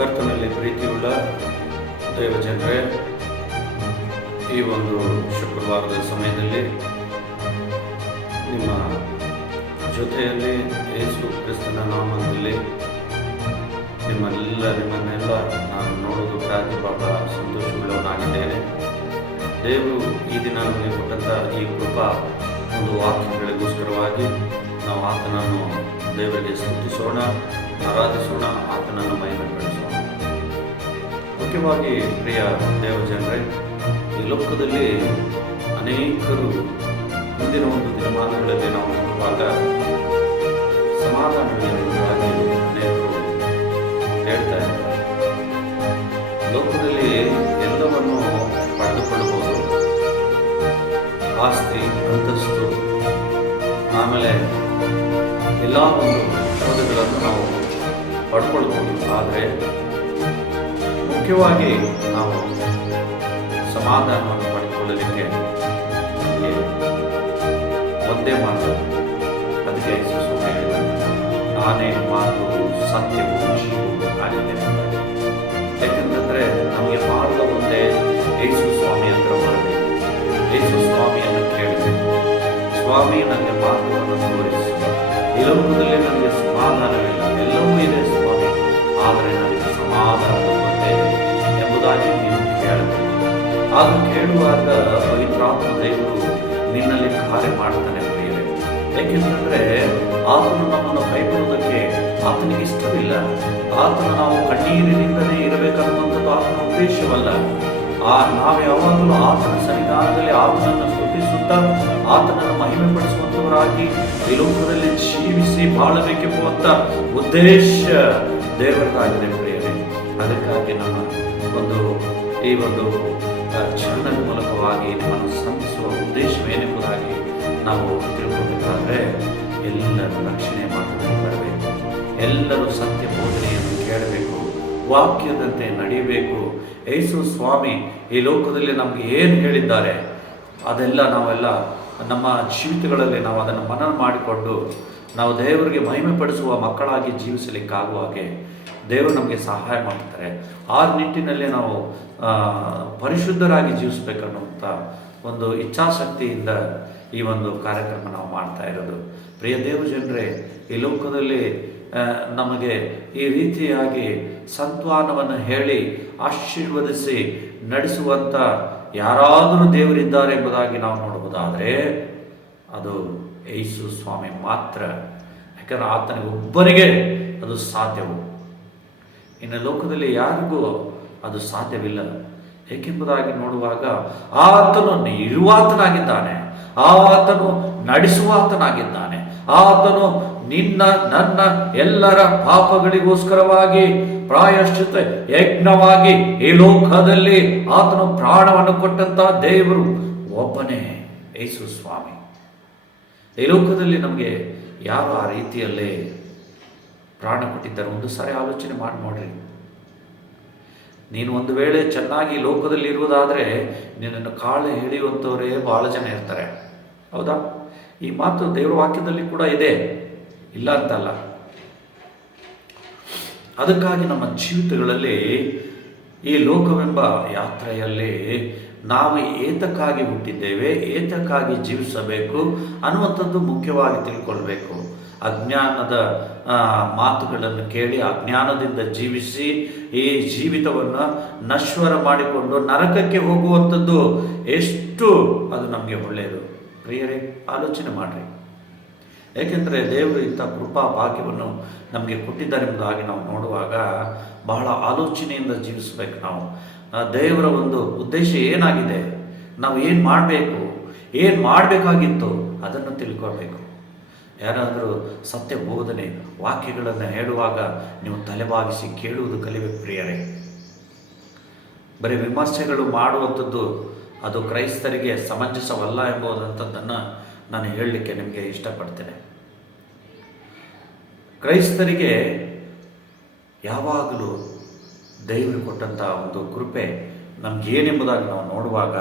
ಕರ್ತನಲ್ಲಿ ಪ್ರೀತಿಯುಳ್ಳ ದೈವಜನರೇ, ಈ ಒಂದು ಶುಕ್ರವಾರದ ಸಮಯದಲ್ಲಿ ನಿಮ್ಮ ಜೊತೆಯಲ್ಲಿ ಯೇಸು ಕ್ರಿಸ್ತನ ನಾಮದಲ್ಲಿ ನಿಮ್ಮನ್ನೆಲ್ಲ ನಾನು ನೋಡೋದಕ್ಕಾಗಿ ಬಹಳ ಸಂತೋಷವುಳ್ಳವನಾಗಿದ್ದೇನೆ. ದೇವರು ಈ ದಿನ ನಮಗೆ ಕೊಟ್ಟಂಥ ಈ ಕೃಪಾ ಒಂದು ವಾಕ್ಯಗಳಿಗೋಸ್ಕರವಾಗಿ ನಾವು ಆತನನ್ನು ದೇವರಿಗೆ ಸ್ತುತಿಸೋಣ, ಆರಾಧಿಸೋಣ, ಆತನನ್ನು ಮಹಿಮೆಪಡಿಸೋಣ. ಮುಖ್ಯವಾಗಿ ಪ್ರಿಯ ದೇವಜನರೇ, ಈ ಲೋಕದಲ್ಲಿ ಅನೇಕರು ಮುಂದಿನ ಒಂದು ದಿನಮಾನಗಳಲ್ಲಿ ನಾವು ನೋಡುವಾಗ ಸಮಾಧಾನವಿಲ್ಲದಾಗಿ ಅನೇಕರು ಹೇಳ್ತಾ ಇದ್ದಾರೆ. ಲೋಕದಲ್ಲಿ ಎಲ್ಲವನ್ನು ಪಡೆದುಕೊಳ್ಳಬಹುದು, ಆಸ್ತಿ, ಅಂತಸ್ತು, ಆಮೇಲೆ ಎಲ್ಲ ಒಂದು ಪದಗಳನ್ನು ನಾವು ಪಡ್ಕೊಳ್ಬೋದು. ಆದರೆ ಮುಖ್ಯವಾಗಿ ನಾವು ಸಮಾಧಾನವನ್ನು ಪಡೆದುಕೊಳ್ಳಲಿಕ್ಕೆ ಒಂದೇ ಮಾತು, ಅದಕ್ಕೆ ಯೇಸು ಹೇಳಿದ, ನಾನೇ ಮಾತು, ಸತ್ಯವು, ಜೀವವು ಆಗಿದ್ದೇನೆ. ಯಾಕೆಂತಂದರೆ ನಮಗೆ ಮಾರ್ಗ ಒಂದೇ, ಯೇಸು ಸ್ವಾಮಿ ಹತ್ರ ಬರಬೇಕು, ಯೇಸು ಸ್ವಾಮಿಯನ್ನು ಕೇಳಬೇಕು. ಸ್ವಾಮಿ ನನಗೆ ಮಾರ್ಗವನ್ನು ತೋರಿಸಿ, ಈ ಲೋಕದಲ್ಲಿ ನನಗೆ ಸಮಾಧಾನವಿಲ್ಲ, ಎಲ್ಲವೂ ಇದೆ ಸ್ವಾಮಿ, ಆದರೆ ನನಗೆ ಸಮಾಧಾನ ಕೊಡ್ತೇನೆ ಎಂಬುದಾಗಿ ನೀವು ಕೇಳಬೇಕು. ಆಗ ಕೇಳುವಾಗ ಪವಿತ್ರಾತ್ಮ ದೇವರು ನಿನ್ನಲ್ಲಿ ಕಾರ್ಯ ಮಾಡ್ತಾನೆ ಪ್ರಿಯರೇ. ಏಕೆಂತಂದರೆ ಆತನು ನಮ್ಮನ್ನು ಕೈಬಿಡುವುದಕ್ಕೆ ಆತನಿಗೆ ಇಷ್ಟವಿಲ್ಲ. ಆತನು ನಾವು ಕಣ್ಣೀರಿನಿಂದಲೇ ಇರಬೇಕನ್ನುವಂಥದ್ದು ಆತನ ಉದ್ದೇಶವಲ್ಲ. ನಾವು ಯಾವಾಗಲೂ ಆತನ ಸನ್ನಿಧಾನದಲ್ಲಿ ಆತನನ್ನು ಸ್ತುತಿಸುತ್ತಾ ಆತನನ್ನು ಮಹಿಮೆ ಪಡಿಸುವಂಥವರಾಗಿ ಈ ಲೋಕದಲ್ಲಿ ಜೀವಿಸಿ ಬಾಳಬೇಕೆಂಬುವಂಥ ಉದ್ದೇಶ ದೇವರದಾಗಿದೆ ಪ್ರಿಯರೇ. ಅದಕ್ಕಾಗಿ ನಮ್ಮ ಈ ಒಂದು ಚರಣದ ಮೂಲಕವಾಗಿ ನಮ್ಮನ್ನು ಸಂಧಿಸುವ ಉದ್ದೇಶವೇನೆಂಬುದಾಗಿ ನಾವು ತಿಳ್ಕೊಬೇಕಾದ್ರೆ ಎಲ್ಲರೂ ರಕ್ಷಣೆ ಮಾಡಬೇಕು, ಬರಬೇಕು, ಎಲ್ಲರೂ ಸತ್ಯ ಬೋಧನೆಯನ್ನು ಕೇಳಬೇಕು, ವಾಕ್ಯದಂತೆ ನಡೆಯಬೇಕು. ಯೇಸು ಸ್ವಾಮಿ ಈ ಲೋಕದಲ್ಲಿ ನಮಗೆ ಏನು ಹೇಳಿದ್ದಾರೆ ಅದೆಲ್ಲ ನಾವೆಲ್ಲ ನಮ್ಮ ಜೀವಿತಗಳಲ್ಲಿ ನಾವು ಅದನ್ನು ಮನನ ಮಾಡಿಕೊಂಡು ನಾವು ದೇವರಿಗೆ ಮಹಿಮೆ ಪಡಿಸುವ ಮಕ್ಕಳಾಗಿ ಜೀವಿಸಲಿಕ್ಕಾಗುವ ಹಾಗೆ ದೇವರು ನಮಗೆ ಸಹಾಯ ಮಾಡ್ತಾರೆ. ಆ ನಿಟ್ಟಿನಲ್ಲಿ ನಾವು ಪರಿಶುದ್ಧರಾಗಿ ಜೀವಿಸಬೇಕನ್ನುವಂಥ ಒಂದು ಇಚ್ಛಾಶಕ್ತಿಯಿಂದ ಈ ಒಂದು ಕಾರ್ಯಕ್ರಮ ನಾವು ಮಾಡ್ತಾ ಇರೋದು. ಪ್ರಿಯ ದೇವಜನರೇ, ಈ ಲೋಕದಲ್ಲಿ ನಮಗೆ ಈ ರೀತಿಯಾಗಿ ಸಂತಾನವನ್ನು ಹೇಳಿ ಆಶೀರ್ವದಿಸಿ ನಡೆಸುವಂಥ ಯಾರಾದರೂ ದೇವರಿದ್ದಾರೆ ಎಂಬುದಾಗಿ ನಾವು ನೋಡುವುದಾದರೆ ಅದು ಯೇಸು ಸ್ವಾಮಿ ಮಾತ್ರ. ಯಾಕಂದರೆ ಆತನಿಗೆ ಒಬ್ಬನಿಗೆ ಅದು ಸಾಧ್ಯವು, ಇನ್ನು ಲೋಕದಲ್ಲಿ ಯಾರಿಗೂ ಅದು ಸಾಧ್ಯವಿಲ್ಲ. ಏಕೆಂಬುದಾಗಿ ನೋಡುವಾಗ ಆತನು ಇರುವಾತನಾಗಿದ್ದಾನೆ, ಆತನು ನಡೆಸುವಾತನಾಗಿದ್ದಾನೆ, ಆತನು ನನ್ನ ಎಲ್ಲರ ಪಾಪಗಳಿಗೋಸ್ಕರವಾಗಿ ಪ್ರಾಯಶ್ಚಿತ್ತ ಯಜ್ಞವಾಗಿ ಈ ಲೋಕದಲ್ಲಿ ಆತನು ಪ್ರಾಣವನ್ನು ಕೊಟ್ಟಂತ ದೇವರು ಒಬ್ಬನೇ ಯೇಸು ಸ್ವಾಮಿ. ಈ ಲೋಕದಲ್ಲಿ ನಮಗೆ ಯಾರು ಆ ರೀತಿಯಲ್ಲೇ ಪ್ರಾಣ ಕೊಟ್ಟಿದ್ದಾರೆ ಒಂದು ಸಾರಿ ಆಲೋಚನೆ ಮಾಡಿ ನೋಡ್ರಿ. ನೀನು ಒಂದು ವೇಳೆ ಚೆನ್ನಾಗಿ ಲೋಕದಲ್ಲಿ ಇರುವುದಾದರೆ ನಿನ್ನನ್ನು ಕಾಳು ಹಿಡಿಯುವಂಥವರೇ ಬಹಳ ಜನ ಇರ್ತಾರೆ, ಹೌದಾ? ಈ ಮಾತು ದೇವರ ವಾಕ್ಯದಲ್ಲಿ ಕೂಡ ಇದೆ, ಇಲ್ಲ ಅಂತಲ್ಲ. ಅದಕ್ಕಾಗಿ ನಮ್ಮ ಜೀವಿತಗಳಲ್ಲಿ ಈ ಲೋಕವೆಂಬ ಯಾತ್ರೆಯಲ್ಲಿ ನಾವು ಏತಕ್ಕಾಗಿ ಹುಟ್ಟಿದ್ದೇವೆ, ಏತಕ್ಕಾಗಿ ಜೀವಿಸಬೇಕು ಅನ್ನುವಂಥದ್ದು ಮುಖ್ಯವಾಗಿ ತಿಳ್ಕೊಳ್ಬೇಕು. ಅಜ್ಞಾನದ ಮಾತುಗಳನ್ನು ಕೇಳಿ ಅಜ್ಞಾನದಿಂದ ಜೀವಿಸಿ ಈ ಜೀವಿತವನ್ನು ನಶ್ವರ ಮಾಡಿಕೊಂಡು ನರಕಕ್ಕೆ ಹೋಗುವಂಥದ್ದು ಎಷ್ಟು ಅದು ನಮಗೆ ಒಳ್ಳೆಯದು ಪ್ರಿಯರೇ, ಆಲೋಚನೆ ಮಾಡಿರಿ. ಏಕೆಂದರೆ ದೇವರು ಇಂಥ ಕೃಪಾ ಭಾಗ್ಯವನ್ನು ನಮಗೆ ಕೊಟ್ಟಿದ್ದಾರೆಂಬುದಾಗಿ ನಾವು ನೋಡುವಾಗ ಬಹಳ ಆಲೋಚನೆಯಿಂದ ಜೀವಿಸಬೇಕು. ನಾವು ದೇವರ ಒಂದು ಉದ್ದೇಶ ಏನಾಗಿದೆ, ನಾವು ಏನು ಮಾಡಬೇಕು, ಏನು ಮಾಡಬೇಕಾಗಿತ್ತು ಅದನ್ನು ತಿಳ್ಕೊಳ್ಬೇಕು. ಯಾರಾದರೂ ಸತ್ಯ ಬೋಧನೆ ವಾಕ್ಯಗಳನ್ನು ಹೇಳುವಾಗ ನೀವು ತಲೆಬಾಗಿಸಿ ಕೇಳುವುದು ಕಲಿಬೇಕು ಪ್ರಿಯರೇ. ಬರೀ ವಿಮರ್ಶೆಗಳು ಮಾಡುವಂಥದ್ದು ಅದು ಕ್ರೈಸ್ತರಿಗೆ ಸಮಂಜಸವಲ್ಲ ಎಂಬುದಂಥದ್ದನ್ನು ನಾನು ಹೇಳಲಿಕ್ಕೆ ನಿಮಗೆ ಇಷ್ಟಪಡ್ತೇನೆ. ಕ್ರೈಸ್ತರಿಗೆ ಯಾವಾಗಲೂ ದೇವರು ಕೊಟ್ಟಂಥ ಒಂದು ಕೃಪೆ ನಮಗೇನೆಂಬುದಾಗಿ ನಾವು ನೋಡುವಾಗ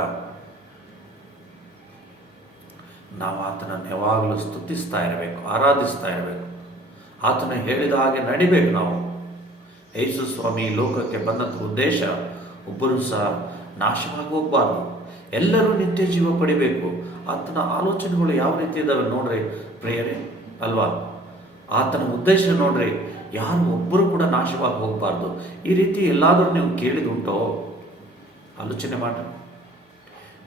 ನಾವು ಆತನನ್ನು ಯಾವಾಗಲೂ ಸ್ತುತಿಸ್ತಾ ಇರಬೇಕು, ಆರಾಧಿಸ್ತಾ ಇರಬೇಕು. ಆತನು ಹೇಳಿದ ಹಾಗೆ ನಡಿಬೇಕು. ನಾವು ಯೇಸು ಸ್ವಾಮಿ ಲೋಕಕ್ಕೆ ಬಂದಂಥ ಉದ್ದೇಶ ಒಬ್ಬರೂ ಸಹ ನಾಶವಾಗಿ ಹೋಗಬಾರ್ದು, ಎಲ್ಲರೂ ನಿತ್ಯ ಜೀವ ಪಡಿಬೇಕು. ಆತನ ಆಲೋಚನೆಗಳು ಯಾವ ರೀತಿ ಇದ್ದಾವೆ ನೋಡ್ರಿ ಪ್ರಿಯರೇ, ಅಲ್ವಾ? ಆತನ ಉದ್ದೇಶ ನೋಡ್ರಿ, ಯಾರು ಒಬ್ಬರು ಕೂಡ ನಾಶವಾಗಿ ಹೋಗಬಾರ್ದು. ಈ ರೀತಿ ಎಲ್ಲಾದರೂ ನೀವು ಕೇಳಿದುಂಟೋ? ಆಲೋಚನೆ ಮಾಡಿ.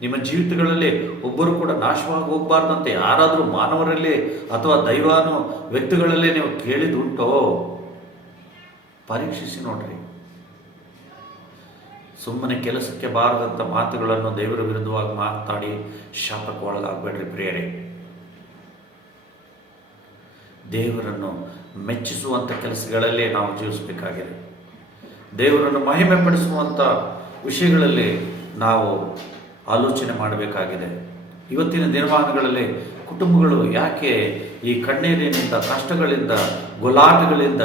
ನಿಮ್ಮ ಜೀವಿತಗಳಲ್ಲಿ ಒಬ್ಬರು ಕೂಡ ನಾಶವಾಗಿ ಹೋಗಬಾರ್ದಂತೆ ಯಾರಾದರೂ ಮಾನವರಲ್ಲಿ ಅಥವಾ ದೈವಾನು ವ್ಯಕ್ತಿಗಳಲ್ಲೇ ನೀವು ಕೇಳಿದುಂಟೋ? ಪರೀಕ್ಷಿಸಿ ನೋಡ್ರಿ. ಸುಮ್ಮನೆ ಕೆಲಸಕ್ಕೆ ಬಾರದಂಥ ಮಾತುಗಳನ್ನು ದೇವರ ವಿರುದ್ಧವಾಗಿ ಮಾತಾಡಿ ಶಾಪಕ್ಕೆ ಒಳಗಾಗಬೇಡ್ರಿ ಪ್ರಿಯರೇ. ದೇವರನ್ನು ಮೆಚ್ಚಿಸುವಂಥ ಕೆಲಸಗಳಲ್ಲೇ ನಾವು ಜೀವಿಸಬೇಕಾಗಿದೆ. ದೇವರನ್ನು ಮಹಿಮೆ ಪಡಿಸುವಂಥ ವಿಷಯಗಳಲ್ಲಿ ನಾವು ಆಲೋಚನೆ ಮಾಡಬೇಕಾಗಿದೆ. ಇವತ್ತಿನ ದಿನಮಾನಗಳಲ್ಲಿ ಕುಟುಂಬಗಳು ಯಾಕೆ ಈ ಕಣ್ಣೀರಿನಿಂದ, ಕಷ್ಟಗಳಿಂದ, ಗೋಲಾಟಗಳಿಂದ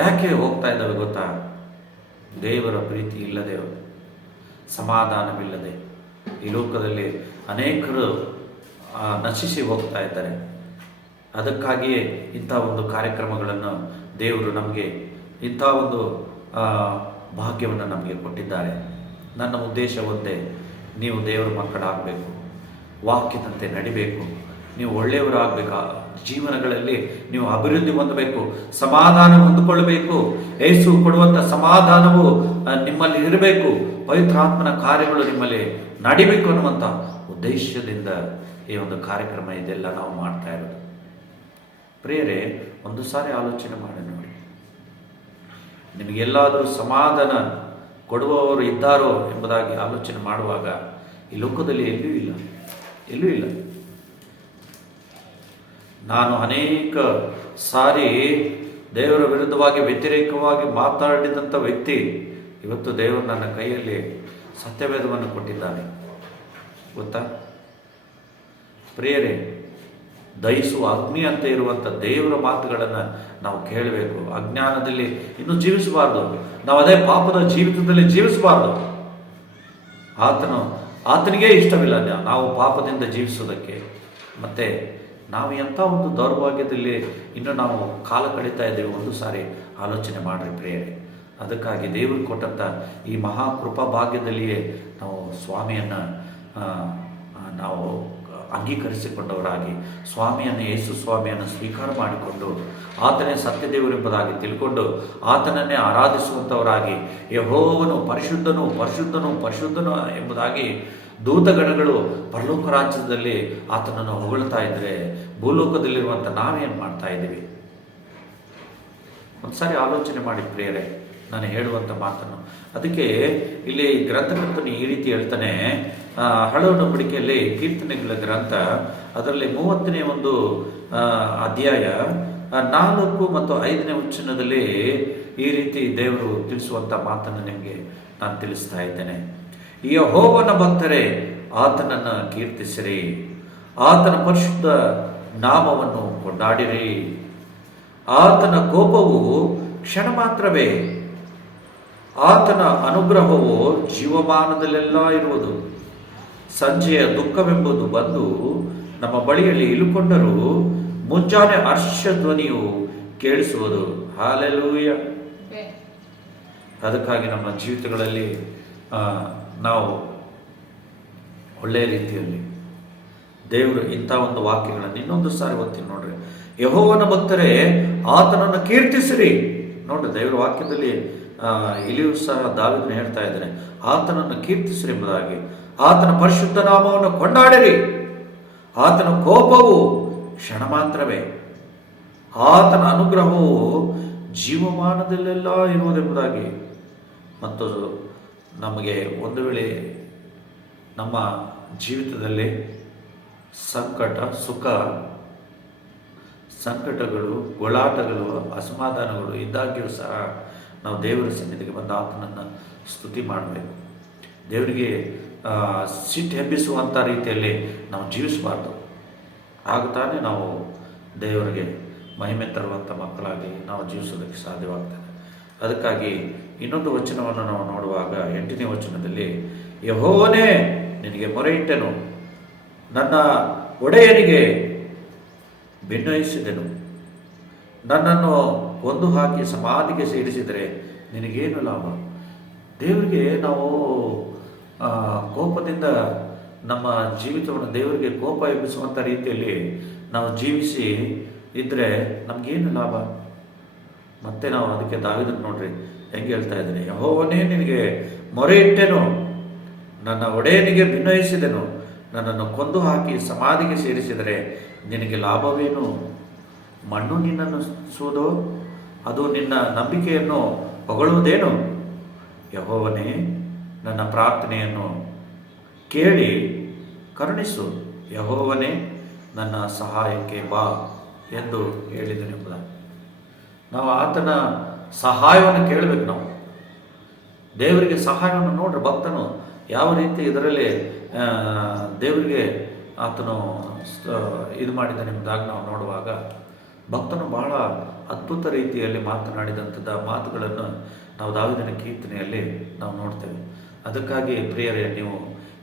ಯಾಕೆ ಹೋಗ್ತಾ ಇದ್ದಾವೆ ಗೊತ್ತಾ? ದೇವರ ಪ್ರೀತಿ ಇಲ್ಲದೆ, ಸಮಾಧಾನವಿಲ್ಲದೆ ಈ ಲೋಕದಲ್ಲಿ ಅನೇಕರು ನಶಿಸಿ ಹೋಗ್ತಾ ಇದ್ದಾರೆ. ಅದಕ್ಕಾಗಿಯೇ ಇಂಥ ಒಂದು ಕಾರ್ಯಕ್ರಮಗಳನ್ನು ದೇವರು ನಮಗೆ, ಇಂಥ ಒಂದು ಭಾಗ್ಯವನ್ನು ನಮಗೆ ಕೊಟ್ಟಿದ್ದಾರೆ. ನನ್ನ ಉದ್ದೇಶ ಒಂದೇ, ನೀವು ದೇವರ ಮಕ್ಕಳಾಗಬೇಕು, ವಾಕ್ಯದಂತೆ ನಡಿಬೇಕು, ನೀವು ಒಳ್ಳೆಯವರಾಗಬೇಕು, ಜೀವನಗಳಲ್ಲಿ ನೀವು ಅಭಿವೃದ್ಧಿ ಹೊಂದಬೇಕು, ಸಮಾಧಾನ ಹೊಂದಿಕೊಳ್ಳಬೇಕು. ಯೇಸು ಕೊಡುವಂಥ ಸಮಾಧಾನವು ನಿಮ್ಮಲ್ಲಿ ಇರಬೇಕು, ಪವಿತ್ರಾತ್ಮನ ಕಾರ್ಯಗಳು ನಿಮ್ಮಲ್ಲಿ ನಡಿಬೇಕು ಅನ್ನುವಂಥ ಉದ್ದೇಶದಿಂದ ಈ ಒಂದು ಕಾರ್ಯಕ್ರಮ ಇದೆಲ್ಲ ನಾವು ಮಾಡ್ತಾ ಇರೋದು. ಪ್ರಿಯರೇ, ಒಂದು ಸಾರಿ ಆಲೋಚನೆ ಮಾಡಿ ನೋಡಿ, ನಿಮಗೆಲ್ಲಾದರೂ ಸಮಾಧಾನ ಕೊಡುವವರು ಇದ್ದಾರೋ ಎಂಬುದಾಗಿ ಆಲೋಚನೆ ಮಾಡುವಾಗ ಈ ಲೋಕದಲ್ಲಿ ಎಲ್ಲೂ ಇಲ್ಲ. ನಾನು ಅನೇಕ ಸಾರಿ ದೇವರ ವಿರುದ್ಧವಾಗಿ ವ್ಯತಿರೇಕವಾಗಿ ಮಾತಾಡಿದಂಥ ವ್ಯಕ್ತಿ, ಇವತ್ತು ದೇವರು ನನ್ನ ಕೈಯಲ್ಲಿ ಸತ್ಯವೇದವನ್ನು ಕೊಟ್ಟಿದ್ದಾನೆ. ಗೊತ್ತಾ ಪ್ರಿಯರೇ, ದಹಿಸುವ ಅಗ್ನಿ ಅಂತ ಇರುವಂಥ ದೇವರ ಮಾತುಗಳನ್ನು ನಾವು ಕೇಳಬೇಕು. ಅಜ್ಞಾನದಲ್ಲಿ ಇನ್ನೂ ಜೀವಿಸಬಾರ್ದು, ನಾವು ಅದೇ ಪಾಪದ ಜೀವಿತದಲ್ಲಿ ಜೀವಿಸಬಾರ್ದು. ಆತನಿಗೆ ಇಷ್ಟವಿಲ್ಲ ನಾವು ಪಾಪದಿಂದ ಜೀವಿಸೋದಕ್ಕೆ. ಮತ್ತು ನಾವು ಎಂಥ ಒಂದು ದೌರ್ಭಾಗ್ಯದಲ್ಲಿ ಇನ್ನು ನಾವು ಕಾಲ ಕಳೀತಾ ಇದ್ದೇವೆ, ಒಂದು ಸಾರಿ ಆಲೋಚನೆ ಮಾಡಿರಿ ಪ್ರಿಯರೇ. ಅದಕ್ಕಾಗಿ ದೇವರು ಕೊಟ್ಟಂಥ ಈ ಮಹಾಕೃಪಾ ಭಾಗ್ಯದಲ್ಲಿಯೇ ನಾವು ಸ್ವಾಮಿಯನ್ನು ನಾವು ಅಂಗೀಕರಿಸಿಕೊಂಡವರಾಗಿ, ಸ್ವಾಮಿಯನ್ನು, ಯೇಸು ಸ್ವಾಮಿಯನ್ನು ಸ್ವೀಕಾರ ಮಾಡಿಕೊಂಡು ಆತನೇ ಸತ್ಯದೇವರೆಂಬುದಾಗಿ ತಿಳ್ಕೊಂಡು ಆತನನ್ನೇ ಆರಾಧಿಸುವಂಥವರಾಗಿ, ಯೆಹೋವನು ಪರಿಶುದ್ಧನು ಪರಿಶುದ್ಧನು ಪರಿಶುದ್ಧನು ಎಂಬುದಾಗಿ ದೂತಗಣಗಳು ಪರಲೋಕ ರಾಜ್ಯದಲ್ಲಿ ಆತನನ್ನು ಹೊಗಳ್ತಾ ಇದ್ದರೆ, ಭೂಲೋಕದಲ್ಲಿರುವಂಥ ನಾವೇನು ಮಾಡ್ತಾ ಇದ್ದೀವಿ? ಒಂದ್ಸಾರಿ ಆಲೋಚನೆ ಮಾಡಿ ಪ್ರಿಯರೇ, ನಾನು ಹೇಳುವಂಥ ಮಾತನ್ನು. ಅದಕ್ಕೆ ಇಲ್ಲಿ ಗ್ರಂಥಕರ್ತನು ಈ ರೀತಿ ಹೇಳ್ತಾನೆ, ಹಳೆ ಒಡಂಬಡಿಕೆಯಲ್ಲಿ ಕೀರ್ತನೆಗಳ ಗ್ರಂಥ ಅದರಲ್ಲಿ 30ನೇ ಒಂದು ಅಧ್ಯಾಯ 4 ಮತ್ತು 5ನೇ ವಚನದಲ್ಲಿ ಈ ರೀತಿ ದೇವರು ತಿಳಿಸುವಂಥ ಮಾತನ್ನು ನಿಮಗೆ ನಾನು ತಿಳಿಸ್ತಾ ಇದ್ದೇನೆ. ಯೆಹೋವನ ಭಕ್ತರೇ, ಆತನನ್ನು ಕೀರ್ತಿಸಿರಿ, ಆತನ ಪರಿಶುದ್ಧ ನಾಮವನ್ನು ಕೊಂಡಾಡಿರಿ. ಆತನ ಕೋಪವು ಕ್ಷಣ ಮಾತ್ರವೇ, ಆತನ ಅನುಗ್ರಹವು ಜೀವಮಾನದಲ್ಲೆಲ್ಲ ಇರುವುದು. ಸಂಜೆಯ ದುಃಖವೆಂಬುದು ಬಂದು ನಮ್ಮ ಬಳಿಯಲ್ಲಿ ಇಳುಕೊಂಡರೂ ಮುಂಜಾನೆ ಹರ್ಷಧ್ವನಿಯು ಕೇಳಿಸುವುದು. ಹಾಲೆಲೂಯ. ಅದಕ್ಕಾಗಿ ನಮ್ಮ ಜೀವಿತಗಳಲ್ಲಿ ನಾವು ಒಳ್ಳೆಯ ರೀತಿಯಲ್ಲಿ ದೇವರು ಇಂಥ ಒಂದು ವಾಕ್ಯಗಳನ್ನು ಇನ್ನೊಂದು ಸಾರಿ ಓದ್ತೀನಿ ನೋಡ್ರಿ. ಯೆಹೋವನ ಭಕ್ತರೇ, ಆತನನ್ನು ಕೀರ್ತಿಸಿರಿ. ನೋಡ್ರಿ, ದೇವರ ವಾಕ್ಯದಲ್ಲಿ ಇಲ್ಲಿಯೂ ಸಹ ದಾವೀದನು ಹೇಳ್ತಾ ಇದ್ದಾನೆ, ಆತನನ್ನು ಕೀರ್ತಿಸಿರಿ ಎಂಬುದಾಗಿ. ಆತನ ಪರಿಶುದ್ಧ ನಾಮವನ್ನು ಕೊಂಡಾಡಿರಿ. ಆತನ ಕೋಪವು ಕ್ಷಣ ಮಾತ್ರವೇ, ಆತನ ಅನುಗ್ರಹವು ಜೀವಮಾನದಲ್ಲೆಲ್ಲ ಇರುವುದೆಂಬುದಾಗಿ. ಮತ್ತು ನಮಗೆ ಒಂದು ವೇಳೆ ನಮ್ಮ ಜೀವಿತದಲ್ಲಿ ಸಂಕಟ, ಸುಖ, ಸಂಕಟಗಳು, ಗೋಳಾಟಗಳು, ಅಸಮಾಧಾನಗಳು ಇದ್ದಾಗ್ಯೂ ಸಹ ನಾವು ದೇವರ ಸನ್ನಿಧಿಗೆ ಬಂದು ಆತನನ್ನು ಸ್ತುತಿ ಮಾಡಬೇಕು. ದೇವರಿಗೆ ಸಿಟ್ಟು ಹೆಬ್ಬಿಸುವಂಥ ರೀತಿಯಲ್ಲಿ ನಾವು ಜೀವಿಸಬಾರ್ದು. ಆಗ ತಾನೇ ನಾವು ದೇವರಿಗೆ ಮಹಿಮೆ ತರುವಂಥ ಮಕ್ಕಳಾಗಿ ನಾವು ಜೀವಿಸೋದಕ್ಕೆ ಸಾಧ್ಯವಾಗ್ತದೆ. ಅದಕ್ಕಾಗಿ ಇನ್ನೊಂದು ವಚನವನ್ನು ನಾವು ನೋಡುವಾಗ 8ನೇ ವಚನದಲ್ಲಿ, ಯೆಹೋವನೇ ನಿನಗೆ ಮೊರೆಯಿಟ್ಟೆನು, ನನ್ನ ಒಡೆಯನಿಗೆ ಭಿನ್ನಯಿಸಿದೆನು. ನನ್ನನ್ನು ಕೊಂದು ಹಾಕಿ ಸಮಾಧಿಗೆ ಸೇರಿಸಿದರೆ ನಿನಗೇನು ಲಾಭ? ದೇವರಿಗೆ ನಾವು ಕೋಪದಿಂದ ನಮ್ಮ ಜೀವಿತವನ್ನು ದೇವರಿಗೆ ಕೋಪ ಎಬ್ಬಿಸುವಂಥ ರೀತಿಯಲ್ಲಿ ನಾವು ಜೀವಿಸಿ ಇದ್ದರೆ ನಮಗೇನು ಲಾಭ? ಮತ್ತೆ ನಾವು ಅದಕ್ಕೆ ದಾವೀದನು ನೋಡ್ರಿ ಹೆಂಗೆ ಹೇಳ್ತಾ ಇದ್ದೀನಿ, ಯೆಹೋವನೇ ನಿನಗೆ ಮೊರೆ ಇಟ್ಟೆನು, ನನ್ನ ಒಡೆಯನಿಗೆ ಭಿನ್ನಯಿಸಿದೆನು, ನನ್ನನ್ನು ಕೊಂದು ಹಾಕಿ ಸಮಾಧಿಗೆ ಸೇರಿಸಿದರೆ ನಿನಗೆ ಲಾಭವೇನು? ಮಣ್ಣು ನಿನ್ನನ್ನು ಸೂದೋ, ಅದು ನಿನ್ನ ನಂಬಿಕೆಯನ್ನು ಹೊಗಳುವುದೇನು? ಯೆಹೋವನೇ ನನ್ನ ಪ್ರಾರ್ಥನೆಯನ್ನು ಕೇಳಿ ಕರುಣಿಸು, ಯೆಹೋವನೇ ನನ್ನ ಸಹಾಯಕ್ಕೆ ಬಾ ಎಂದು ಹೇಳಿದನೆಂಬುದ. ನಾವು ಆತನ ಸಹಾಯವನ್ನು ಕೇಳಬೇಕು. ನಾವು ದೇವರಿಗೆ ಸಹಾಯವನ್ನು ನೋಡ್ರಿ, ಭಕ್ತನು ಯಾವ ರೀತಿ ಇದರಲ್ಲಿ ದೇವರಿಗೆ ಆತನು ಇದು ಮಾಡಿದನೆಂಬುದಾಗಿ ನಾವು ನೋಡುವಾಗ ಭಕ್ತನು ಬಹಳ ಅದ್ಭುತ ರೀತಿಯಲ್ಲಿ ಮಾತನಾಡಿದಂಥದ್ದು ಮಾತುಗಳನ್ನು ನಾವು ದಾವೀದನ ಕೀರ್ತನೆಯಲ್ಲಿ ನಾವು ನೋಡ್ತೇವೆ. ಅದಕ್ಕಾಗಿ ಪ್ರಿಯರೇ, ನೀವು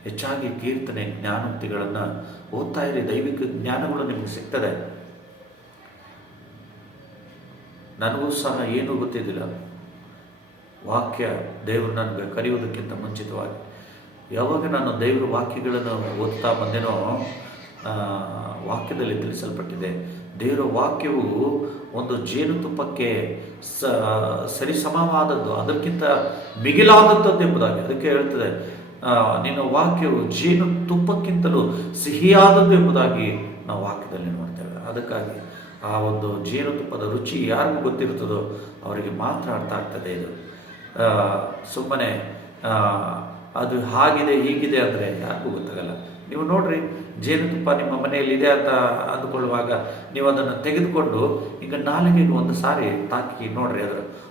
ಹೆಚ್ಚಾಗಿ ಕೀರ್ತನೆ ಜ್ಞಾನೋಕ್ತಿಗಳನ್ನು ಓದ್ತಾ ಇರಿ. ದೈವಿಕ ಜ್ಞಾನಗಳು ನಿಮಗೆ ಸಿಗ್ತದೆ. ನನಗೂ ಸಹ ಏನೂ ಗೊತ್ತಿದ್ದಿಲ್ಲ. ವಾಕ್ಯ ದೇವರು ನನಗೆ ಕರೆಯುವುದಕ್ಕಿಂತ ಮುಂಚಿತವಾಗಿ ಯಾವಾಗ ನಾನು ದೇವರ ವಾಕ್ಯಗಳನ್ನು ಓದ್ತಾ ಬಂದೇನೋ, ವಾಕ್ಯದಲ್ಲಿ ತಿಳಿಸಲ್ಪಟ್ಟಿದೆ, ದೇವರ ವಾಕ್ಯವು ಒಂದು ಜೇನುತುಪ್ಪಕ್ಕೆ ಸರಿಸಮವಾದದ್ದು, ಅದಕ್ಕಿಂತ ಮಿಗಿಲಾದದ್ದು ಎಂಬುದಾಗಿ. ಅದಕ್ಕೆ ಹೇಳ್ತದೆ, ನಿನ್ನ ವಾಕ್ಯವು ಜೇನುತುಪ್ಪಕ್ಕಿಂತಲೂ ಸಿಹಿಯಾದದ್ದು ಎಂಬುದಾಗಿ ನಾವು ವಾಕ್ಯದಲ್ಲಿ ನೋಡ್ತೇವೆ. ಅದಕ್ಕಾಗಿ ಆ ಒಂದು ಜೇನುತುಪ್ಪದ ರುಚಿ ಯಾರಿಗೂ ಗೊತ್ತಿರ್ತದೋ ಅವರಿಗೆ ಮಾತ್ರ ಅರ್ಥ ಆಗ್ತದೆ. ಇದು ಸುಮ್ಮನೆ ಅದು ಹಾಗಿದೆ ಹೀಗಿದೆ ಅಂದರೆ ಯಾರಿಗೂ ಗೊತ್ತಾಗಲ್ಲ. ನೀವು ನೋಡ್ರಿ, ಜೇನುತುಪ್ಪ ನಿಮ್ಮ ಮನೆಯಲ್ಲಿ ಇದೆ ಅಂತ ಅಂದುಕೊಳ್ಳುವಾಗ ನೀವು ಅದನ್ನು ತೆಗೆದುಕೊಂಡು ಈಗ ನಾಲಿಗೆಗೆ ಒಂದು ಸಾರಿ ತಾಕಿ ನೋಡ್ರಿ,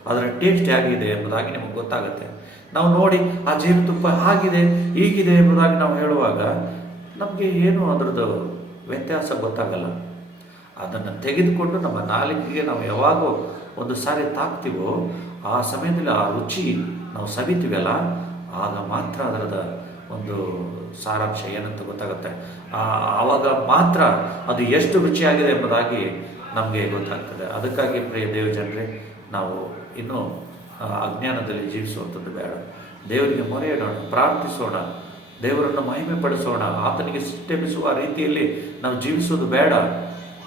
ಅದರ ಟೇಸ್ಟ್ ಹೇಗಿದೆ ಎಂಬುದಾಗಿ ನಿಮಗೆ ಗೊತ್ತಾಗುತ್ತೆ. ನಾವು ನೋಡಿ ಆ ಜೇನುತುಪ್ಪ ಹಾಗಿದೆ ಹೀಗಿದೆ ಎಂಬುದಾಗಿ ನಾವು ಹೇಳುವಾಗ ನಮಗೆ ಏನು ಅದರದ್ದು ವ್ಯತ್ಯಾಸ ಗೊತ್ತಾಗಲ್ಲ. ಅದನ್ನು ತೆಗೆದುಕೊಂಡು ನಮ್ಮ ನಾಲಿಗೆಗೆ ನಾವು ಯಾವಾಗೋ ಒಂದು ಸಾರಿ ತಾಕ್ತೀವೋ ಆ ಸಮಯದಲ್ಲಿ ಆ ರುಚಿ ನಾವು ಸವಿತೀವಲ್ಲ, ಆಗ ಮಾತ್ರ ಅದರದ ಒಂದು ಸಾರಾಂಶ ಏನಂತ ಗೊತ್ತಾಗುತ್ತೆ. ಆವಾಗ ಮಾತ್ರ ಅದು ಎಷ್ಟು ರುಚಿಯಾಗಿದೆ ಎಂಬುದಾಗಿ ನಮಗೆ ಗೊತ್ತಾಗ್ತದೆ. ಅದಕ್ಕಾಗಿ ಪ್ರಿಯ ದೇವಜನರೇ, ನಾವು ಇನ್ನೂ ಅಜ್ಞಾನದಲ್ಲಿ ಜೀವಿಸುವಂಥದ್ದು ಬೇಡ. ದೇವರಿಗೆ ಮೊರೆ ಇಡೋಣ, ಪ್ರಾರ್ಥಿಸೋಣ, ದೇವರನ್ನು ಮಹಿಮೆ ಪಡಿಸೋಣ. ಆತನಿಗೆ ಸಿಟ್ಟೆಬ್ಬಿಸುವ ರೀತಿಯಲ್ಲಿ ನಾವು ಜೀವಿಸೋದು ಬೇಡ.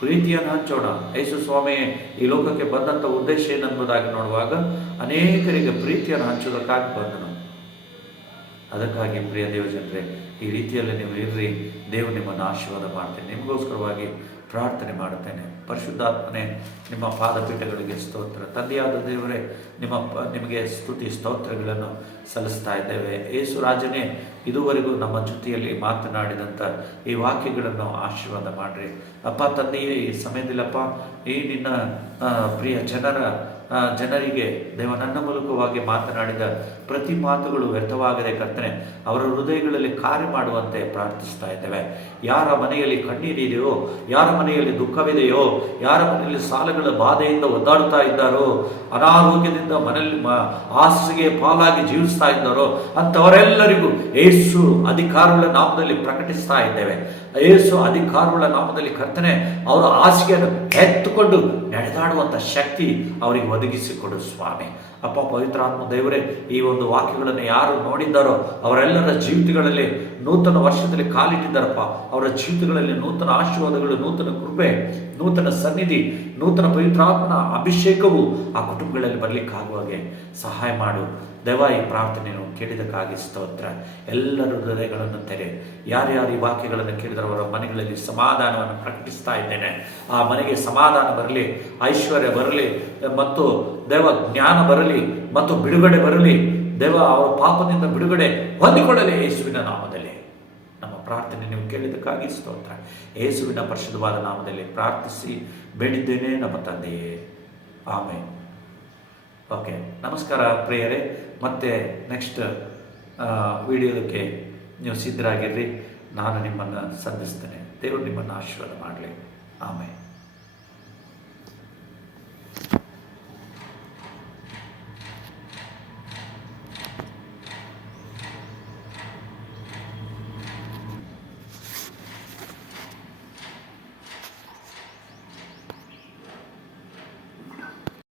ಪ್ರೀತಿಯನ್ನು ಹಂಚೋಣ. ಯೇಸು ಸ್ವಾಮಿ ಈ ಲೋಕಕ್ಕೆ ಬಂದಂಥ ಉದ್ದೇಶ ಏನೆಂಬುದಾಗಿ ನೋಡುವಾಗ ಅನೇಕರಿಗೆ ಪ್ರೀತಿಯನ್ನು ಹಂಚೋದಕ್ಕಾಗಿ ಬಂದನು. ಅದಕ್ಕಾಗಿ ಪ್ರಿಯ ದೇವಜನರೇ, ಈ ರೀತಿಯಲ್ಲಿ ನೀವು ಇರ್ರಿ. ದೇವರು ನಿಮ್ಮನ್ನು ಆಶೀರ್ವಾದ ಮಾಡ್ತೇನೆ. ನಿಮಗೋಸ್ಕರವಾಗಿ ಪ್ರಾರ್ಥನೆ ಮಾಡುತ್ತೇನೆ. ಪರಿಶುದ್ಧಾತ್ಮನೇ, ನಿಮ್ಮ ಪಾದಪೀಠಗಳಿಗೆ ಸ್ತೋತ್ರ. ತಂದೆಯಾದ ದೇವರೇ, ನಿಮಗೆ ಸ್ತುತಿ ಸ್ತೋತ್ರಗಳನ್ನು ಸಲ್ಲಿಸ್ತಾ ಇದ್ದೇವೆ. ಯೇಸು ರಾಜನೇ, ಇದುವರೆಗೂ ನಮ್ಮ ಜೊತೆಯಲ್ಲಿ ಮಾತನಾಡಿದಂಥ ಈ ವಾಕ್ಯಗಳನ್ನು ಆಶೀರ್ವಾದ ಮಾಡಿರಿ ಅಪ್ಪ. ತಂದೆಯೇ, ಈ ಸಮಯದಲ್ಲಪ್ಪ ಈ ನಿನ್ನ ಪ್ರಿಯ ಜನರಿಗೆ ದೇವ ನನ್ನ ಮೂಲಕವಾಗಿ ಮಾತನಾಡಿದ ಪ್ರತಿ ಮಾತುಗಳು ವ್ಯರ್ಥವಾಗದೆ ಕರ್ತನೆ, ಅವರ ಹೃದಯಗಳಲ್ಲಿ ಕಾರ್ಯ ಮಾಡುವಂತೆ ಪ್ರಾರ್ಥಿಸ್ತಾ ಇದ್ದೇವೆ. ಯಾರ ಮನೆಯಲ್ಲಿ ಕಣ್ಣೀರಿದೆಯೋ, ಯಾರ ಮನೆಯಲ್ಲಿ ದುಃಖವಿದೆಯೋ, ಯಾರ ಮನೆಯಲ್ಲಿ ಸಾಲಗಳ ಬಾಧೆಯಿಂದ ಒದ್ದಾಡುತ್ತಾ ಇದ್ದಾರೋ, ಅನಾರೋಗ್ಯದಿಂದ ಮನೆಯಲ್ಲಿ ಹಾಸಿಗೆ ಪಾಲಾಗಿ ಜೀವಿಸ್ತಾ ಇದ್ದಾರೋ ಅಂಥವರೆಲ್ಲರಿಗೂ ಯೇಸು ಅಧಿಕಾರಗಳ ನಾಮದಲ್ಲಿ ಪ್ರಕಟಿಸ್ತಾ ಇದ್ದೇವೆ. ಯೇಸು ಅಧಿಕಾರಗಳ ನಾಮದಲ್ಲಿ ಕರ್ತನೆ, ಅವರ ಹಾಸಿಗೆಯನ್ನು ಎತ್ತುಕೊಂಡು ನಡೆದಾಡುವಂಥ ಶಕ್ತಿ ಅವರಿಗೆ ಒದಗಿಸಿಕೊಡು ಸ್ವಾಮಿ. ಅಪ್ಪ ಪವಿತ್ರಾತ್ಮ ದೇವರೇ, ಈ ಒಂದು ವಾಕ್ಯಗಳನ್ನು ಯಾರು ನೋಡಿದ್ದಾರೋ ಅವರೆಲ್ಲರ ಜೀವಿತಗಳಲ್ಲಿ ನೂತನ ವರ್ಷದಲ್ಲಿ ಕಾಲಿಟ್ಟಿದ್ದಾರಪ್ಪ. ಅವರ ಜೀವಿತಗಳಲ್ಲಿ ನೂತನ ಆಶೀರ್ವಾದಗಳು, ನೂತನ ಕೃಪೆ, ನೂತನ ಸನ್ನಿಧಿ, ನೂತನ ಪವಿತ್ರಾತ್ಮನ ಅಭಿಷೇಕವು ಆ ಕುಟುಂಬಗಳಲ್ಲಿ ಬರಲಿಕ್ಕಾಗುವಾಗೆ ಸಹಾಯ ಮಾಡು ದೇವ. ಈ ಪ್ರಾರ್ಥನೆಯನ್ನು ಕೇಳಿದಕ್ಕಾಗಿ ಸ್ತೋತ್ರ. ಎಲ್ಲರ ಹೃದಯಗಳನ್ನು ತೆರೆ. ಯಾರ್ಯಾರು ಈ ವಾಕ್ಯಗಳನ್ನು ಕೇಳಿದರೆ ಅವರ ಮನೆಗಳಲ್ಲಿ ಸಮಾಧಾನವನ್ನು ಪ್ರಕಟಿಸ್ತಾ ಇದ್ದೇನೆ. ಆ ಮನೆಗೆ ಸಮಾಧಾನ ಬರಲಿ, ಐಶ್ವರ್ಯ ಬರಲಿ, ಮತ್ತು ದೇವ ಜ್ಞಾನ ಬರಲಿ, ಮತ್ತು ಬಿಡುಗಡೆ ಬರಲಿ. ದೇವ ಅವರ ಪಾಪದಿಂದ ಬಿಡುಗಡೆ ಹೊಂದಿಕೊಳ್ಳಲಿ ಯೇಸುವಿನ ನಾಮದಲ್ಲಿ. ನಮ್ಮ ಪ್ರಾರ್ಥನೆ ನೀವು ಕೇಳಿದಕ್ಕಾಗಿ ಸ್ತೋತ್ರ. ಯೇಸುವಿನ ಪರಿಶುದ್ಧವಾದ ನಾಮದಲ್ಲಿ ಪ್ರಾರ್ಥಿಸಿ ಬೇಡಿದ್ದೇನೆ ನಮ್ಮ ತಂದೆಯೇ, ಆಮೆನ್. ಓಕೆ, ನಮಸ್ಕಾರ ಪ್ರಿಯರೇ. ಮತ್ತೆ ನೆಕ್ಸ್ಟ್ ವಿಡಿಯೋದಕ್ಕೆ ನೀವು ಸಿದ್ಧರಾಗಿರ್ರಿ. ನಾನು ನಿಮ್ಮನ್ನು ಸಂಧಿಸ್ತೇನೆ. ದೇವರು ನಿಮ್ಮನ್ನು ಆಶೀರ್ವಾದ ಮಾಡಲಿ. ಆಮೆನ್.